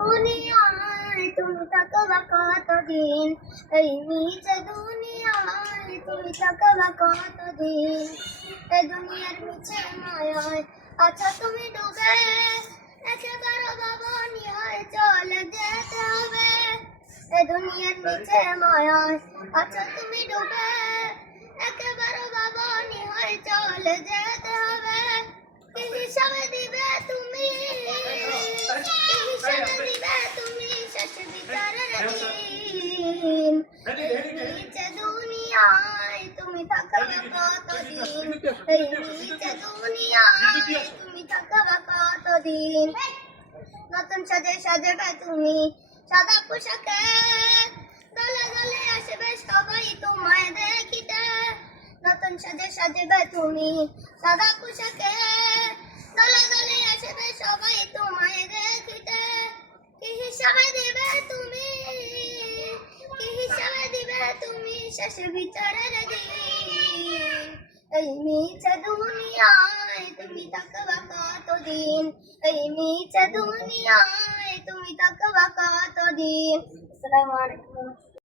দুনিয়ায় তুমি থাকবা কতদিন, এই নিচে দুনিয়ায় তুমি থাকবা কতদিন, এই দুনিয়ার নিচে মায়ায় আচ্ছা তুমি ডুবে, একেবারে বাবনি হয়ে চলে যেতে হবে। এই দুনিয়ার নিচে মায়ায় আচ্ছা তুমি ডুবে, একেবারে বাবনি হয়ে চলে যেতে হবে। কি হিসাবে দিবে তুমি, দুনিয়ায় তুমি থাকবা কতদিন, এই নিচে দুনিয়ায় তুমি থাকবা কতদিন। নতুন সাজে সাজবে তুমি সাদা পোশাকে, দলে দলে আসবে সবাই তোমায় দেখিতে। নতুন সাজে সাজবে তুমি সাদা পোশাকে, দলে দলে আসবে সবাই তোমায় দেখিতে। কি হিসাবে দিবে তুমি, কি হিসাবে দিবে তুমি শেষ বিচারের দিন। এই মিছে দুনিয়ায় তুমি থাকবা কতদিন, এই মিছে দুনিয়ায় তুমি থাকবা কতদিন। আসসালামু আলাইকুম।